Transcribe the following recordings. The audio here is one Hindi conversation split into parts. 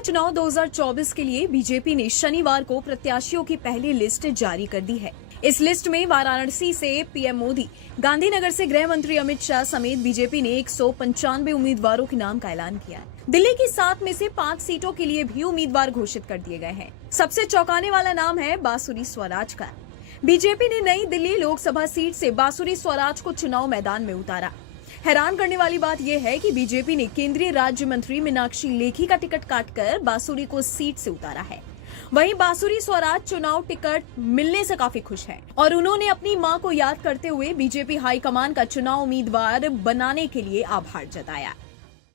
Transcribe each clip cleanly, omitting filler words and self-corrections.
चुनाव 2024 के लिए बीजेपी ने शनिवार को प्रत्याशियों की पहली लिस्ट जारी कर दी है। इस लिस्ट में वाराणसी से पीएम मोदी, गांधीनगर से गृह मंत्री अमित शाह समेत बीजेपी ने 195 उम्मीदवारों के नाम का ऐलान किया है। दिल्ली की 7 में से 5 सीटों के लिए भी उम्मीदवार घोषित कर दिए गए हैं। सबसे चौंकाने वाला नाम है बांसुरी स्वराज का। बीजेपी ने नई दिल्ली लोकसभा सीट से बांसुरी स्वराज को चुनाव मैदान में उतारा। हैरान करने वाली बात यह है कि बीजेपी ने केंद्रीय राज्य मंत्री मीनाक्षी लेखी का टिकट काटकर बांसुरी को सीट से उतारा है। वहीं बांसुरी स्वराज चुनाव टिकट मिलने से काफी खुश है और उन्होंने अपनी मां को याद करते हुए बीजेपी हाईकमान का चुनाव उम्मीदवार बनाने के लिए आभार जताया।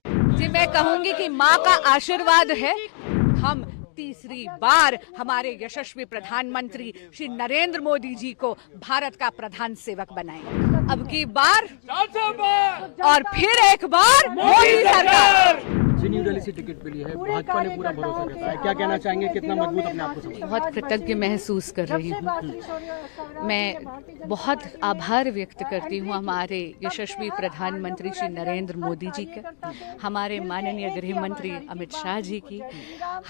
जी, मैं कहूंगी कि मां का आशीर्वाद है। हम तीसरी बार हमारे यशस्वी प्रधानमंत्री श्री नरेंद्र मोदी जी को भारत का प्रधान सेवक बनाएंगे। अब की बार और फिर एक बार मोदी सरकार। न्यू दिल्ली से टिकट मिली है, भाजपा ने पूरा भरोसा रखा है। क्या कहना चाहेंगे, कितना मजबूत अपने आप को समझते हैं? बहुत कृतज्ञ महसूस कर रही हूँ। मैं बहुत आभार व्यक्त करती हूँ हमारे यशस्वी प्रधानमंत्री श्री नरेंद्र मोदी जी का, हमारे माननीय गृह मंत्री अमित शाह जी की,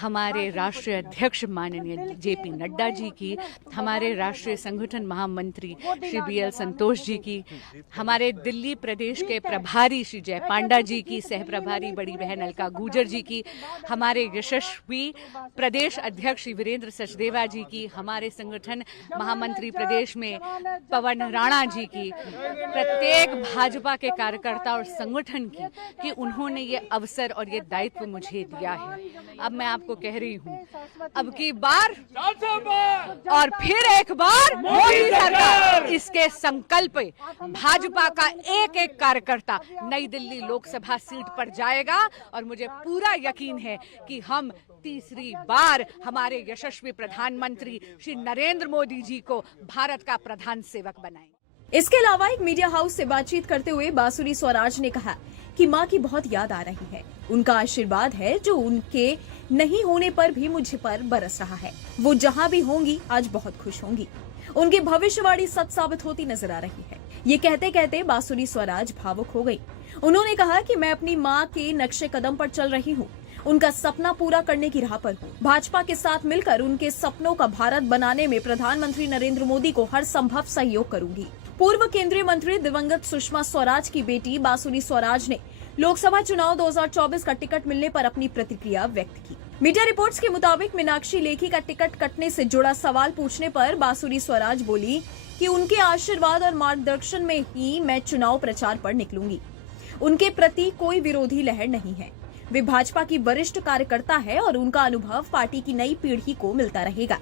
हमारे राष्ट्रीय अध्यक्ष माननीय जेपी नड्डा जी की, हमारे राष्ट्रीय संगठन महामंत्री श्री BL संतोष जी की, हमारे दिल्ली प्रदेश के प्रभारी श्री जय पांडा जी की, सह प्रभारी बड़ी बहन अलका गुर्जर जी की, हमारे यशस्वी प्रदेश अध्यक्ष श्री वीरेंद्र सचदेवा जी की, हमारे संगठन महामंत्री प्रदेश में पवन राणा जी की, प्रत्येक भाजपा के कार्यकर्ता और संगठन की कि उन्होंने ये अवसर और ये दायित्व मुझे दिया है। अब मैं आपको कह रही हूँ, अब की बार और फिर एक बार मोदी सरकार। इसके संकल्प पे भाजपा का एक एक कार्यकर्ता नई दिल्ली लोकसभा सीट पर जाएगा और मुझे पूरा यकीन है कि हम तीसरी बार हमारे यशस्वी प्रधानमंत्री श्री नरेंद्र मोदी जी को भारत का प्रधान सेवक बनाएंगे। इसके अलावा एक मीडिया हाउस से बातचीत करते हुए बांसुरी स्वराज ने कहा कि मां की बहुत याद आ रही है। उनका आशीर्वाद है जो उनके नहीं होने पर भी मुझे पर बरस रहा है। वो जहां भी होंगी आज बहुत खुश होंगी। उनकी भविष्यवाणी सच साबित होती नजर आ रही है। ये कहते कहते बांसुरी स्वराज भावुक हो गई। उन्होंने कहा कि मैं अपनी मां के नक्शे कदम पर चल रही हूँ, उनका सपना पूरा करने की राह पर हूँ। भाजपा के साथ मिलकर उनके सपनों का भारत बनाने में प्रधानमंत्री नरेंद्र मोदी को हर संभव सहयोग करूंगी। पूर्व केंद्रीय मंत्री दिवंगत सुषमा स्वराज की बेटी बांसुरी स्वराज ने लोकसभा चुनाव 2024 का टिकट मिलने पर अपनी प्रतिक्रिया व्यक्त की। मीडिया रिपोर्ट्स के मुताबिक मीनाक्षी लेखी का टिकट कटने से जुड़ा सवाल पूछने पर बांसुरी स्वराज बोली कि उनके आशीर्वाद और मार्गदर्शन में ही मैं चुनाव प्रचार पर निकलूंगी। उनके प्रति कोई विरोधी लहर नहीं है। वे भाजपा की वरिष्ठ कार्यकर्ता है और उनका अनुभव पार्टी की नई पीढ़ी को मिलता रहेगा।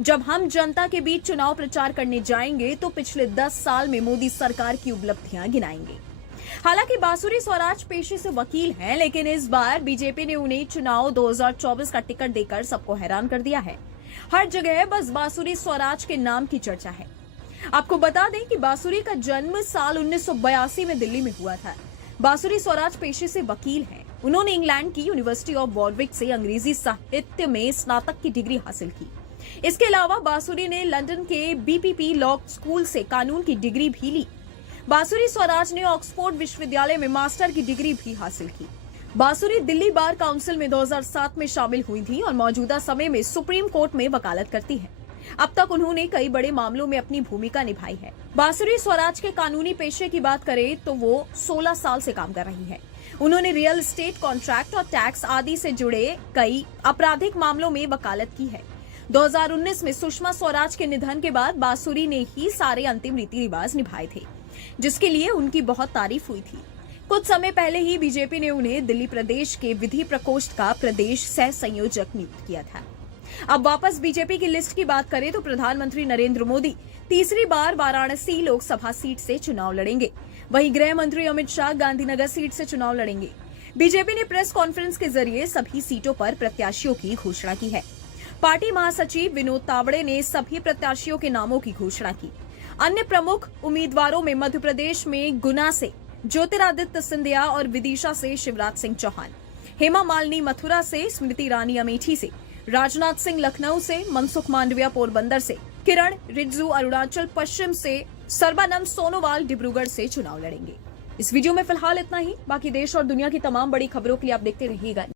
जब हम जनता के बीच चुनाव प्रचार करने जाएंगे तो पिछले 10 साल में मोदी सरकार की उपलब्धियां गिनाएंगे। हालांकि बांसुरी स्वराज पेशे से वकील हैं, लेकिन इस बार बीजेपी ने उन्हें चुनाव 2024 का टिकट देकर सबको हैरान कर दिया है। हर जगह बस बांसुरी स्वराज के नाम की चर्चा है। आपको बता दें कि बांसुरी का जन्म साल 1982 में दिल्ली में हुआ था। बांसुरी स्वराज पेशे से वकील हैं। उन्होंने इंग्लैंड की यूनिवर्सिटी ऑफ वॉरविक से अंग्रेजी साहित्य में स्नातक की डिग्री हासिल की। इसके अलावा बांसुरी ने लंदन के BPP लॉ स्कूल से कानून की डिग्री भी ली। बांसुरी स्वराज ने ऑक्सफोर्ड विश्वविद्यालय में मास्टर की डिग्री भी हासिल की। बांसुरी दिल्ली बार काउंसिल में 2007 में शामिल हुई थी और मौजूदा समय में सुप्रीम कोर्ट में वकालत करती है। अब तक उन्होंने कई बड़े मामलों में अपनी भूमिका निभाई है। बांसुरी स्वराज के कानूनी पेशे की बात करें तो वो 16 साल से काम कर रही है। उन्होंने रियल एस्टेट, कॉन्ट्रैक्ट और टैक्स आदि से जुड़े कई आपराधिक मामलों में वकालत की है। 2019 में सुषमा स्वराज के निधन के बाद बांसुरी ने ही सारे अंतिम रीति रिवाज निभाए थे, जिसके लिए उनकी बहुत तारीफ हुई थी। कुछ समय पहले ही बीजेपी ने उन्हें दिल्ली प्रदेश के विधि प्रकोष्ठ का प्रदेश सह संयोजक नियुक्त किया था। अब वापस बीजेपी की लिस्ट की बात करें तो प्रधानमंत्री नरेंद्र मोदी तीसरी बार वाराणसी लोकसभा सीट से चुनाव लड़ेंगे। वहीं गृह मंत्री अमित शाह गांधीनगर सीट से चुनाव लड़ेंगे। बीजेपी ने प्रेस कॉन्फ्रेंस के जरिए सभी सीटों पर प्रत्याशियों की घोषणा की है। पार्टी महासचिव विनोद तावड़े ने सभी प्रत्याशियों के नामों की घोषणा की। अन्य प्रमुख उम्मीदवारों में मध्य प्रदेश में गुना से ज्योतिरादित्य सिंधिया और विदिशा से शिवराज सिंह चौहान, हेमा मालिनी मथुरा से, स्मृति ईरानी अमेठी से, राजनाथ सिंह लखनऊ से, मनसुख मांडविया पोरबंदर से, किरण रिजिजू अरुणाचल पश्चिम से, सर्बानंद सोनोवाल डिब्रूगढ़ से चुनाव लड़ेंगे। इस वीडियो में फिलहाल इतना ही। बाकी देश और दुनिया की तमाम बड़ी खबरों के लिए आप देखते रहिएगा।